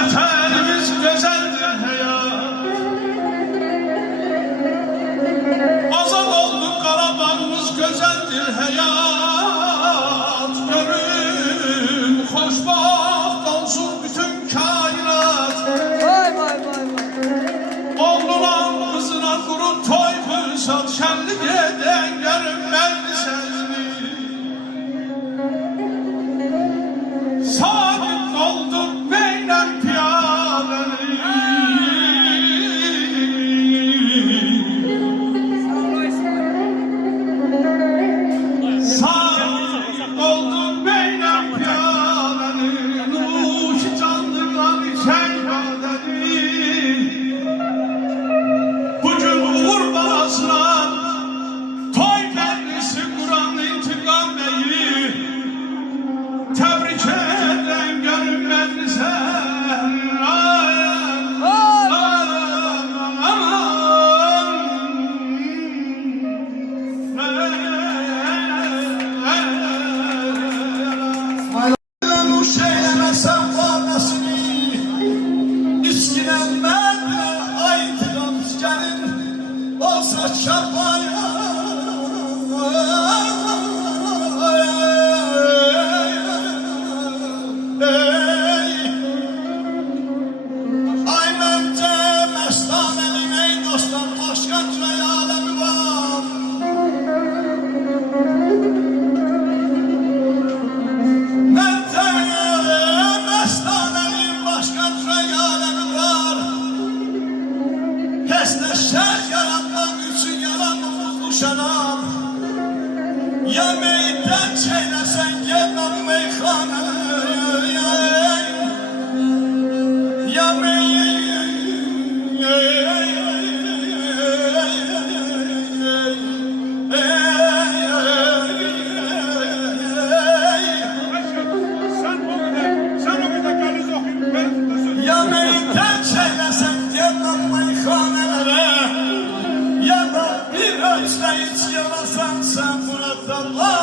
Vətənimiz gözəldir həyat. Azad olduq Qarabağımız gözəldir həyat. Görün xoşbaxt olsun bütün kainat. Vay vay vay vay. Oğluna kızına kurup toy fırsat şenlik eden görünmezdi sesini. Sabit olduk beyler piyadeni. Sabit olduk beyler piyadeni. Nuşi canlılar içer badeni. Bugün uğur balasına toy kendisi Kur'an intikam beyi. Tebrik eden görünmezdi sen. Nuş eylemesen fadesini, İskilenmedle aytıdan tükenin, olsa çapaya. Ay bence mestanenin ey dostlar, başka cüre alemi var. Bence mestanenin başka cüre alemi var. Kesne şer yaratmak için yaratılmış bu şarap. Yemekten çeylesen gelme bu meyhaneye. Yemekten çeylesen gelme bu meyhanelere. Ya da bir ölçüde hiç yalasan sen Murat Allah.